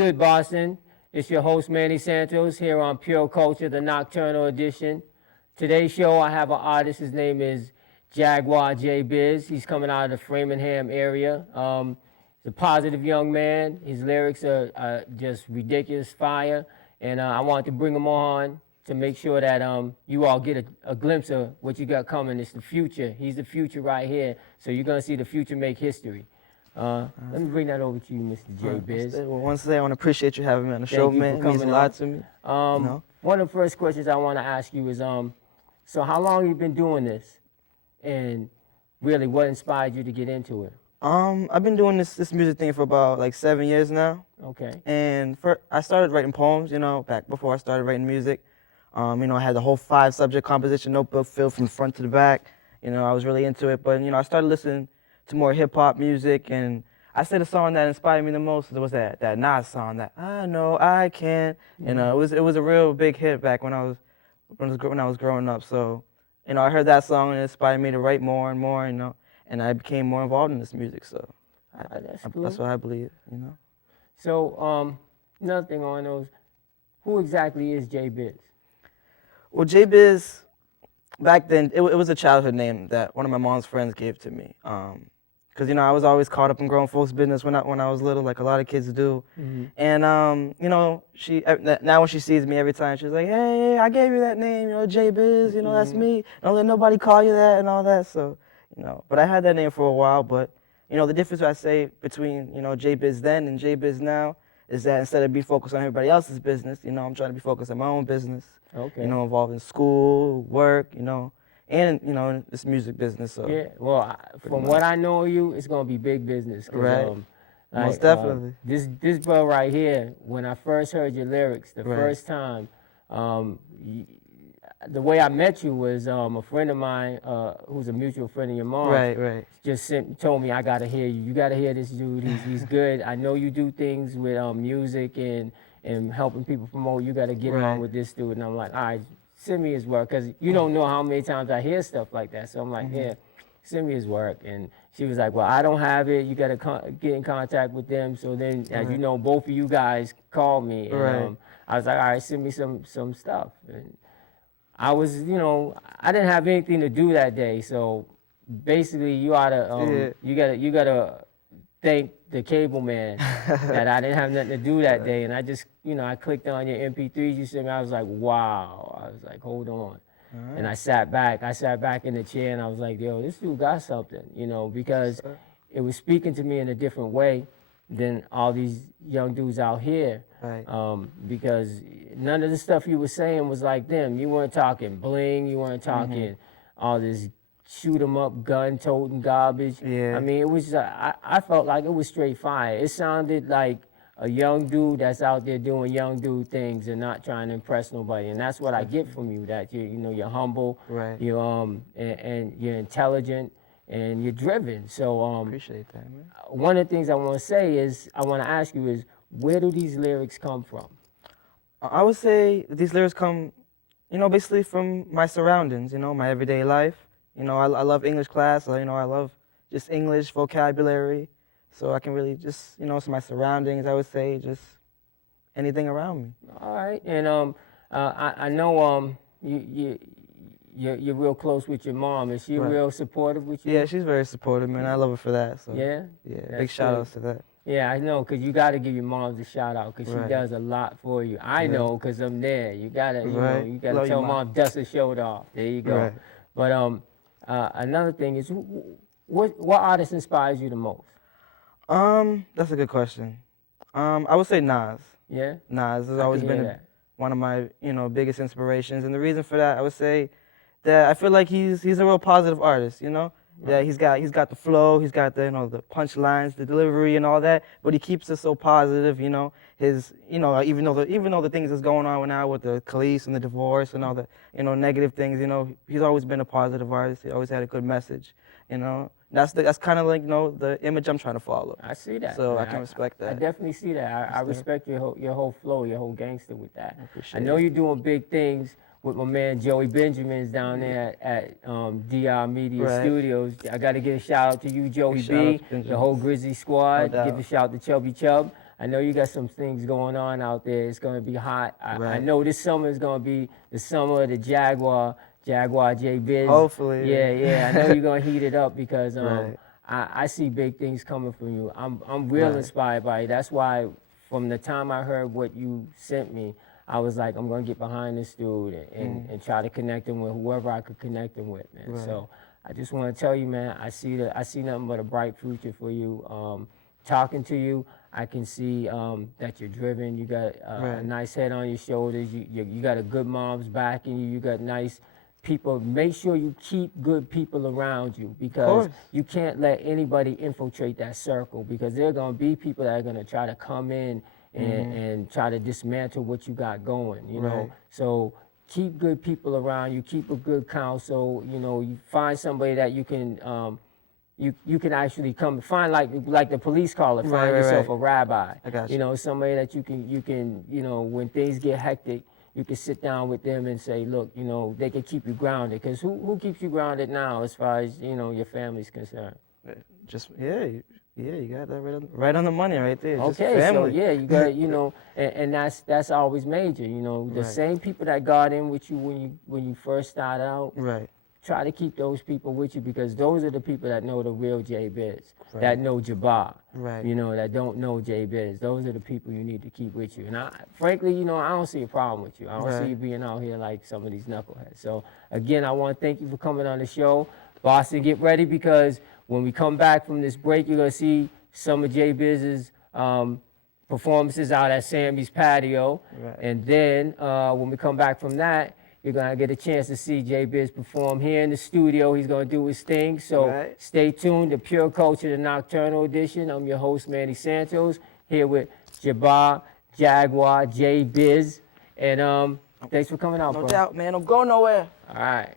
good, Boston? It's your host, Manny Santos, here on Pure Culture, the Nocturnal Edition. Today's show, I have an artist. His name is Jaguar Bizz. He's coming out of the Framingham area. He's a positive young man. His lyrics are just ridiculous fire. And I wanted to bring him on to make sure that you all get a glimpse of what you got coming. It's the future. He's the future right here. So you're going to see the future make history. Let me bring that over to you, Mr. J. Bizz. Well, once again, I want to appreciate you having me on the show, man. It means a lot to me. One of the first questions I want to ask you is, so how long have you been doing this? And really, what inspired you to get into it? I've been doing this music thing for about like 7 years now. Okay. And I started writing poems, back before I started writing music. I had the whole 5-subject composition notebook filled from front to the back. I was really into it. But, I started listening to more hip-hop music, and I say the song that inspired me the most was that Nas song, that I Know I Can. It was a real big hit back when I was growing up. So, I heard that song and it inspired me to write more and more, and I became more involved in this music. So that's what I believe, So another thing on those, who exactly is J. Bizz? Well, J. Bizz, back then, it was a childhood name that one of my mom's friends gave to me. Because, I was always caught up in grown folks' business when I was little, like a lot of kids do. And, she now when she sees me every time, she's like, hey, I gave you that name, J. Bizz, that's me. Don't let nobody call you that and all that. So, but I had that name for a while. But, the difference I say between, J. Bizz then and J. Bizz now is that instead of being focused on everybody else's business, I'm trying to be focused on my own business. Okay. Involved in school, work, and this music business. So yeah, well, from what I know of you, it's gonna be big business. Right. Most definitely. This bro right here, when I first heard your lyrics the first time, the way I met you was a friend of mine who's a mutual friend of your mom. Right. Just told me, I gotta hear you. You gotta hear this dude. He's good. I know you do things with music and helping people promote. You gotta get on with this dude. And I'm like, all right, send me his work, because you don't know how many times I hear stuff like that. So I'm like, yeah, send me his work. And she was like, well, I don't have it. You got to get in contact with them. So then, as you know, both of you guys called me. And I was like, all right, send me some stuff. And I was, I didn't have anything to do that day. So basically, you gotta thank the cable man that I didn't have nothing to do that day. And I just, I clicked on your MP3s you sent me. I was like, wow. I was like, hold on. And I sat back in the chair and I was like, yo, this dude got something, because it was speaking to me in a different way than all these young dudes out here. Right. Because none of the stuff you were saying was like them. You weren't talking bling, you weren't talking all this shoot 'em up, gun-toting garbage. Yeah. I mean, it was. I felt like it was straight fire. It sounded like a young dude that's out there doing young dude things and not trying to impress nobody. And that's what I get from you. That you're humble. Right. You and you're intelligent and you're driven. So appreciate that, man. One of the things I want to say is I want to ask you is, where do these lyrics come from? I would say these lyrics come, basically from my surroundings. My everyday life. I love English class. I love just English vocabulary. So I can really just, it's my surroundings, I would say, just anything around me. All right. And I know you're real close with your mom. Is she real supportive with you? Yeah, she's very supportive, man. I love her for that. So yeah? Yeah, big shout outs to that. Yeah, I know, because you got to give your mom a shout out, because she does a lot for you. I know, because I'm there. You got to, you got to tell mom, dust her shoulder off. There you go. Right. But another thing is, what artist inspires you the most? That's a good question. I would say Nas. Yeah? Nas has always been one of my, biggest inspirations. And the reason for that, I would say that I feel like he's a real positive artist, Yeah, he's got the flow, he's got the, the punchlines, the delivery and all that, but he keeps it so positive, his, even though the things that's going on now with the Khalees and the divorce and all the, negative things, he's always been a positive artist. He always had a good message, That's kind of like, the image I'm trying to follow. I see that. So I can respect that. I definitely see that. I respect your whole flow, your whole gangster with that. I know it. you're doing big things with my man Joey Benjamin's down there at DR Media Studios. I got to give a shout out to you, Joey B, the whole Grizzly squad. Give a shout out to Chubby Chub. I know you got some things going on out there. It's gonna be hot. I Right. know this summer is gonna be the summer of the Jaguar J Bizz. Hopefully. Yeah. I know you're gonna heat it up because Right. I see big things coming from you. I'm real Right. inspired by you. That's why from the time I heard what you sent me, I was like, I'm gonna get behind this dude and try to connect him with whoever I could connect him with, man. Right. So I just want to tell you, man, I see nothing but a bright future for you. Talking to you, I can see that you're driven. You got a Right. nice head on your shoulders. You got a good mom's backing you. You got nice people. Make sure you keep good people around you because course. you can't let anybody infiltrate that circle because there are going to be people that are going to try to come in and try to dismantle what you got going, you know. Right. So keep good people around you. Keep a good counsel. You know, you find somebody that you can. You can actually come find like the police caller, find Right, yourself right. a rabbi. I got You you. know, somebody that you can when things get hectic, you can sit down with them and say, look, they can keep you grounded. Because who keeps you grounded now as far as your family's concerned? Just you got that right on the money right there. Just Okay, so family. yeah, you got and that's always major. The Right. same people that got in with you when you first started out. Right. Try to keep those people with you because those are the people that know the real J Bizz, Right. that know Jaguar, Right. that don't know J Bizz. Those are the people you need to keep with you. And frankly, I don't see a problem with you. I don't Right. see you being out here like some of these knuckleheads. So again, I want to thank you for coming on the show. Boston, get ready because when we come back from this break, you're going to see some of J Bizz's performances out at Sammy's patio. Right. And then when we come back from that, you're going to get a chance to see J Bizz perform here in the studio. He's going to do his thing. So Right. stay tuned to Pure Culture, the Nocturnal Edition. I'm your host, Manny Santos, here with Jaguar, J Bizz. And thanks for coming out, No bro. doubt, man. Don't go nowhere. All right.